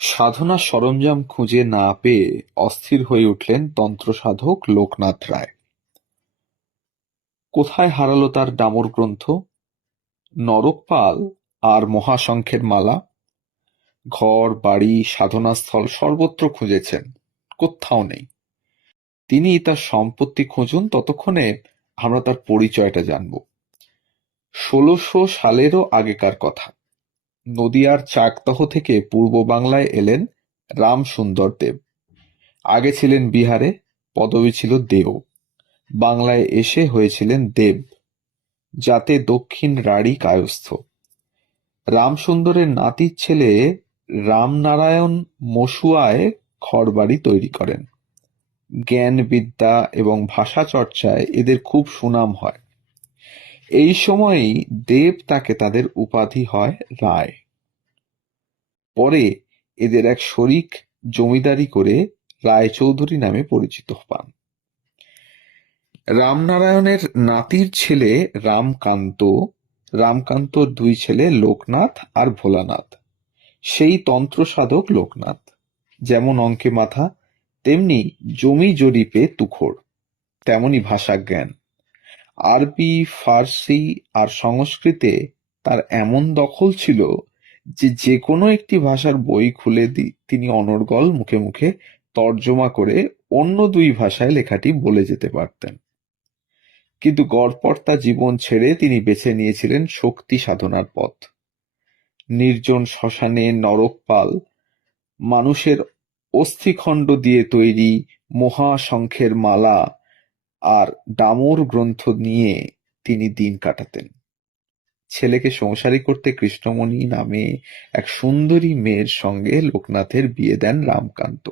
সাধনার সরঞ্জাম খুঁজে না পেয়ে অস্থির হয়ে উঠলেন তন্ত্রসাধক লোকনাথ রায়। কোথায় হারালো তার ডামর গ্রন্থ, নরকপাল আর মহাশঙ্খের মালা? ঘর বাড়ি সাধনাস্থল সর্বত্র খুঁজেছেন, কোত্থাও নেই। তিনি তার সম্পত্তি খুঁজুন, ততক্ষণে আমরা তার পরিচয়টা জানব। ১৬০০ সালেরও আগেকার কথা। নদিয়ার চাকদহ থেকে পূর্ব বাংলায় এলেন রামসুন্দর দেব। আগে ছিলেন বিহারে, পদবী ছিল দেও। বাংলায় এসে হয়েছিলেন দেব, যাতে দক্ষিণ রাঢ়ী কায়স্থ। রামসুন্দরের নাতির ছেলে রামনারায়ণ মসুয়ায় ঘরবাড়ি তৈরি করেন। জ্ঞান বিদ্যা এবং ভাষা চর্চায় এদের খুব সুনাম হয়। এই সময়েই দেব তাকে তাদের উপাধি হয় রায়। পরে এদের এক শরিক জমিদারি করে রায়চৌধুরী নামে পরিচিত পান। রামনারায়ণের নাতির ছেলে রামকান্ত, রামকান্তর দুই ছেলে লোকনাথ আর ভোলানাথ। সেই তন্ত্রসাধক লোকনাথ যেমন অঙ্কে মাথা, তেমনি জমি জরিপে তুখোড়, তেমনি ভাষাজ্ঞান। আরবি, ফার্সি আর সংস্কৃতে তার এমন দখল ছিল যে যে কোনো একটি ভাষার বই খুলে তিনি অনর্গল মুখে মুখে তর্জমা করে অন্য দুই ভাষায় লেখাটি বলে যেতে পারতেন। কিন্তু গড়পড়তা জীবন ছেড়ে তিনি বেছে নিয়েছিলেন শক্তি সাধনার পথ। নির্জন শ্মশানে নরকপাল, মানুষের অস্থিখণ্ড দিয়ে তৈরি মহাশঙ্খের মালা আর ডামর গ্রন্থ নিয়ে তিনি দিন কাটাতেন। ছেলেকে সংসারী করতে কৃষ্ণমণি নামে এক সুন্দরী মেয়ের সঙ্গে লোকনাথের বিয়ে দেন রামকান্ত।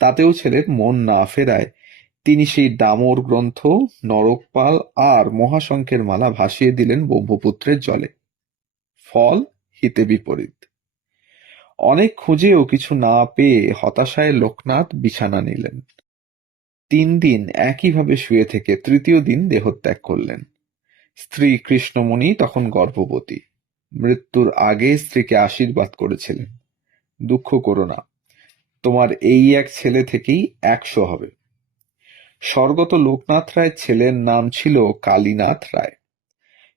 তাতেও ছেলের মন না ফেরায় তিনি সেই ডামর গ্রন্থ, নরকপাল আর মহাশঙ্খের মালা ভাসিয়ে দিলেন ব্রহ্মপুত্রের জলে। ফল হিতে বিপরীত। অনেক খুঁজেও কিছু না পেয়ে হতাশায় লোকনাথ বিছানা নিলেন। ৩ দিন একইভাবে শুয়ে থেকে তৃতীয় দিন দেহত্যাগ করলেন। স্ত্রী কৃষ্ণমণি তখন গর্ভবতী। মৃত্যুর আগে স্ত্রীকে আশীর্বাদ করেছিলেন, দুঃখ করো না, তোমার এই এক ছেলে থেকেই ১০০ হবে। স্বর্গত লোকনাথ রায়ের ছেলের নাম ছিল কালীনাথ রায়,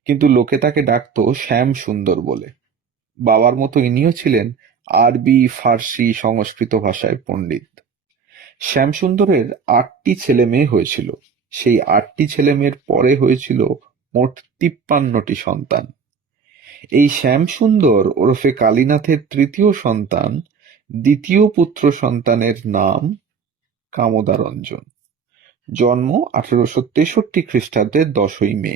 কিন্তু লোকে তাকে ডাকত শ্যাম সুন্দর বলে। বাবার মতো ইনিও ছিলেন আরবি, ফার্সি, সংস্কৃত ভাষায় পণ্ডিত। শ্যামসুন্দরের ৮টি ছেলে মেয়ে হয়েছিল। সেই ৮টি ছেলে মেয়ের পরে হয়েছিল মোট ৫৩টি সন্তান। এই শ্যামসুন্দর ওরফে কালীনাথের তৃতীয় সন্তান, দ্বিতীয় পুত্র সন্তানের নাম কামদারঞ্জন। জন্ম ১৮৬৩ খ্রিস্টাব্দের ১০ই মে,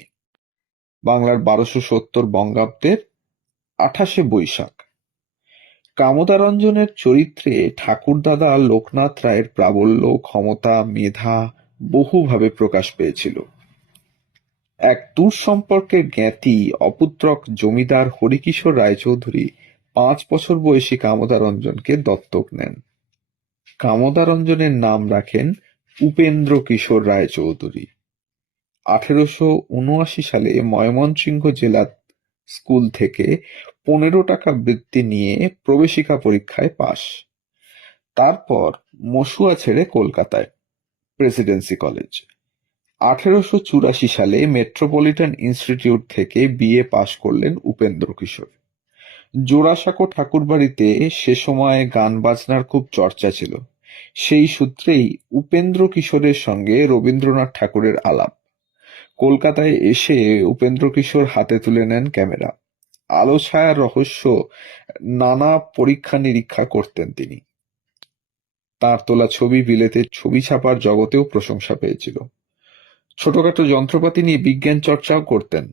বাংলার ১২৭০ বঙ্গাব্দের ২৮শে বৈশাখ। কামদারঞ্জনের চরিত্রে ঠাকুরদাদা লোকনাথ রায়ের প্রাবল্য, ক্ষমতা, মেধা বহুভাবে প্রকাশ পেয়েছিল। এক দূর সম্পর্কের জ্ঞাতি অপুত্রক জমিদার হরিকিশোর রায়চৌধুরী ৫ বছর বয়সী কামদারঞ্জনকে দত্তক নেন। কামদারঞ্জনের নাম রাখেন উপেন্দ্র কিশোর রায়চৌধুরী। ১৮৭৯ সালে ময়মনসিংহ জেলা স্কুল থেকে ১৫ টাকা বৃত্তি নিয়ে প্রবেশিকা পরীক্ষায় পাশ। তারপর মসুয়া ছেড়ে কলকাতায় প্রেসিডেন্সি কলেজ। ১৮৮৪ সালে মেট্রোপলিটন ইনস্টিটিউট থেকে বিএ পাশ করলেন উপেন্দ্র কিশোর। জোড়াসাঁকো ঠাকুরবাড়িতে সে সময় গান বাজনার খুব চর্চা ছিল। সেই সূত্রেই উপেন্দ্র কিশোরের সঙ্গে রবীন্দ্রনাথ ঠাকুরের আলাপ। কলকাতায় এসে উপেন্দ্র কিশোর হাতে তুলে নেন ক্যামেরা। আলো ছায়ার রহস্য নানা পরীক্ষা নিরীক্ষা করতেন তিনি। তাঁর তোলা ছবি বিলেতের ছবি ছাপার জগতেও প্রশংসা পেয়েছিল। ছোটখাটো যন্ত্রপাতি নিয়ে বিজ্ঞান চর্চাও করতেন।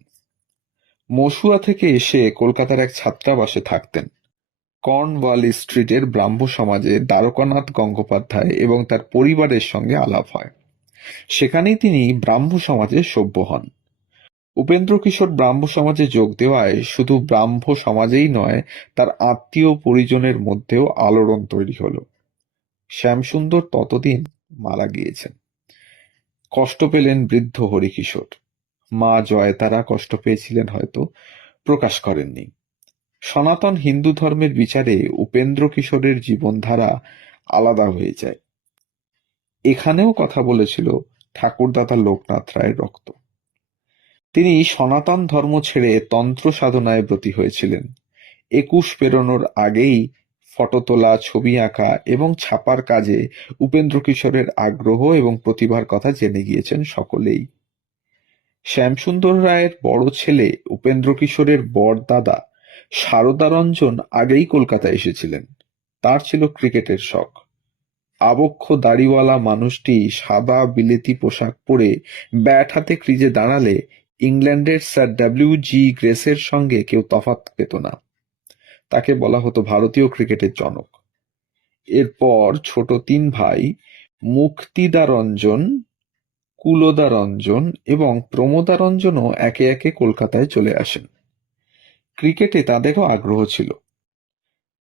মসুয়া থেকে এসে কলকাতার এক ছাত্রাবাসে থাকতেন। কর্নওয়ালিস স্ট্রিটের ব্রাহ্ম সমাজে দ্বারকানাথ গঙ্গোপাধ্যায় এবং তার পরিবারের সঙ্গে আলাপ হয়। সেখানেই তিনি ব্রাহ্ম সমাজে সভ্য হন। উপেন্দ্র কিশোর ব্রাহ্ম সমাজে যোগ দেওয়ায় শুধু ব্রাহ্ম সমাজেই নয়, তার আত্মীয় পরিজনের মধ্যেও আলোড়ন তৈরি হল। শ্যামসুন্দর ততদিন মারা গিয়েছেন। কষ্ট পেলেন বৃদ্ধ হরিকিশোর। মা জয়তারা কষ্ট পেয়েছিলেন হয়তো, প্রকাশ করেননি। সনাতন হিন্দু ধর্মের বিচারে উপেন্দ্র কিশোরের জীবনধারা আলাদা হয়ে যায়। এখানেও কথা বলেছিল ঠাকুরদাদা লোকনাথ রায়ের রক্ত। তিনি সনাতন ধর্ম ছেড়ে তন্ত্র সাধনায় ব্রতী হয়েছিলেন। ২১ পেরোনোর আগেই ফটো তোলা, ছবি আঁকা এবং ছাপার কাজে উপেন্দ্র কিশোরের আগ্রহ এবং প্রতিভার কথা জেনে গিয়েছেন সকলেই। শ্যামসুন্দর রায়ের বড় ছেলে উপেন্দ্র কিশোরের বড়দাদা সারদারঞ্জন আগেই কলকাতায় এসেছিলেন। তার ছিল ক্রিকেটের শখ। আবক্ষ দাড়িওয়ালা মানুষটি সাদা বিলেতি পোশাক পরে ব্যাট হাতে ক্রিজে দাঁড়ালে ইংল্যান্ডের স্যার ডব্লিউ.জি. গ্রেসের সঙ্গে কেউ তফাৎ পেত না। তাকে বলা হতো ভারতীয় ক্রিকেটের জনক। এরপর ছোট ৩ ভাই মুক্তিদারঞ্জন, কুলদারঞ্জন এবং প্রমোদারঞ্জনও একে একে কলকাতায় চলে আসেন। ক্রিকেটে তাদেরও আগ্রহ ছিল।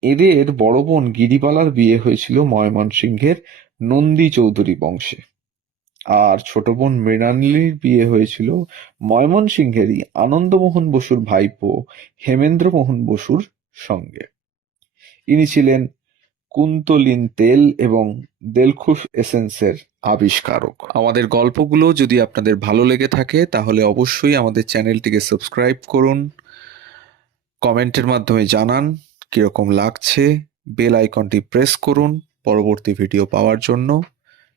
এদের বড় বোন গিরিবালার বিয়ে হয়েছিল ময়মনসিংহের নন্দী চৌধুরী বংশে, আর ছোট বোন মৃণালিনীর বিয়ে হয়েছিল ময়মনসিংহেরই আনন্দমোহন বসুর ভাইপো হেমেন্দ্রমোহন বসুর সঙ্গে। ইনি ছিলেন কুন্তলিন তেল এবং দেলখুশ এসেন্সের আবিষ্কারক। আমাদের গল্পগুলো যদি আপনাদের ভালো লেগে থাকে তাহলে অবশ্যই আমাদের চ্যানেলটিকে সাবস্ক্রাইব করুন, কমেন্টের মাধ্যমে জানান কিরকম লাগছে, বেল আইকনটি প্রেস করুন পরবর্তী ভিডিও পাওয়ার জন্য।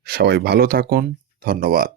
সবাই ভালো থাকুন, ধন্যবাদ।